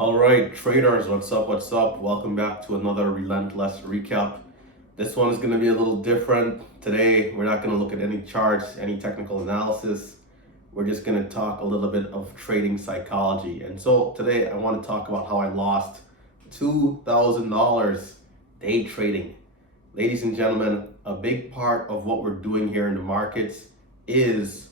All right, traders, what's up? What's up? Welcome back to another Relentless recap. This one is going to be a little different. Today, we're not going to look at any charts, any technical analysis. We're just going to talk a little bit of trading psychology. And so today, I want to talk about how I lost $2,000 day trading. Ladies and gentlemen, a big part of what we're doing here in the markets is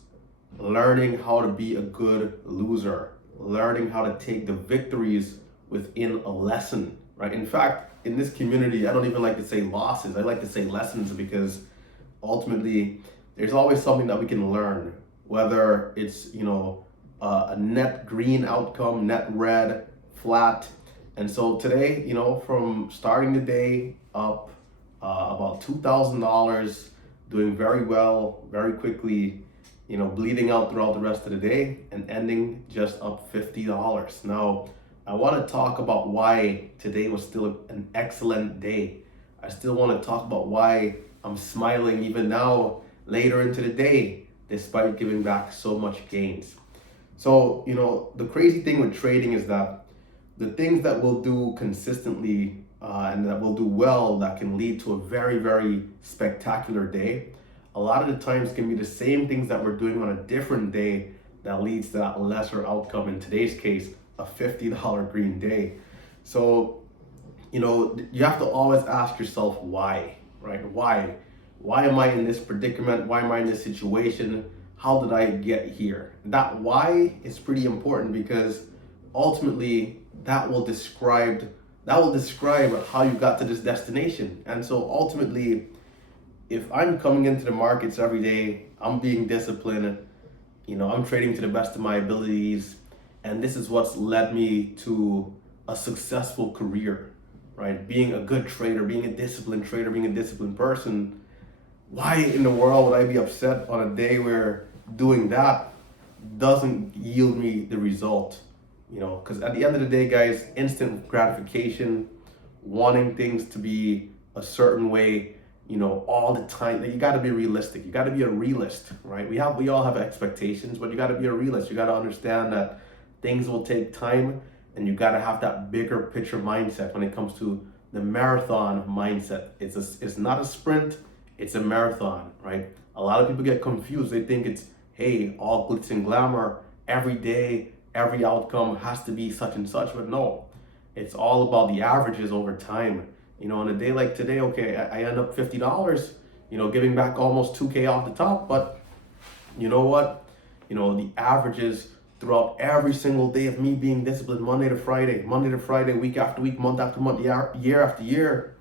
learning how to be a good loser, learning how to take the victories within a lesson, right? In fact, in this community, I don't even like to say losses. I like to say lessons because ultimately there's always something that we can learn, whether it's, a net green outcome, net red, flat. And so today, from starting the day up about $2,000, doing very well, very quickly, bleeding out throughout the rest of the day and ending just up $50. Now, I want to talk about why today was still an excellent day. I still want to talk about why I'm smiling even now, later into the day, despite giving back so much gains. So, the crazy thing with trading is that the things that we'll do consistently and that we'll do well that can lead to a very, very spectacular day, a lot of the times can be the same things that we're doing on a different day that leads to that lesser outcome. In today's case, a $50 green day. So, you have to always ask yourself why, right? Why? Why am I in this predicament? Why am I in this situation? How did I get here? That why is pretty important because ultimately that will describe how you got to this destination. And so ultimately, if I'm coming into the markets every day, I'm being disciplined, I'm trading to the best of my abilities, and this is what's led me to a successful career, right? Being a good trader, being a disciplined trader, being a disciplined person. Why in the world would I be upset on a day where doing that doesn't yield me the result? Because at the end of the day, guys, instant gratification, wanting things to be a certain way, all the time. You got to be realistic. You got to be a realist, right? We all have expectations, but you got to be a realist. You got to understand that things will take time, and you got to have that bigger picture mindset when it comes to the marathon mindset. It's not a sprint, it's a marathon, right? A lot of people get confused. They think it's, hey, all glitz and glamour every day, every outcome has to be such and such, but no, it's all about the averages over time. On a day like today, okay, I end up $50, giving back almost 2K off the top, but you know what? The averages throughout every single day of me being disciplined, Monday to Friday, week after week, month after month, year after year,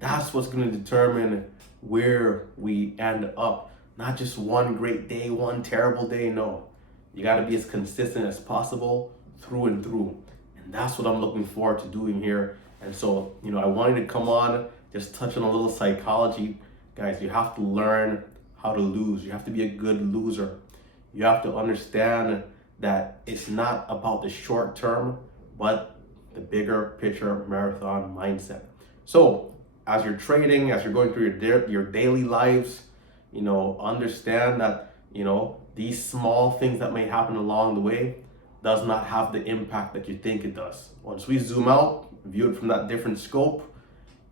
that's what's going to determine where we end up. Not just one great day, one terrible day, no. You got to be as consistent as possible through and through. And that's what I'm looking forward to doing here. And so, I wanted to come on, just touch on a little psychology. Guys, you have to learn how to lose. You have to be a good loser. You have to understand that it's not about the short term, but the bigger picture marathon mindset. So, as you're trading, as you're going through your daily lives, understand that, these small things that may happen along the way does not have the impact that you think it does. Once we zoom out, view it from that different scope,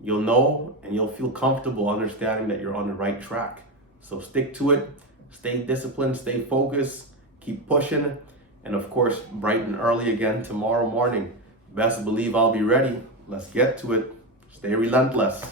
you'll know and you'll feel comfortable understanding that you're on the right track. So stick to it, stay disciplined, stay focused, keep pushing, and of course, bright and early again tomorrow morning. Best believe I'll be ready. Let's get to it. Stay relentless.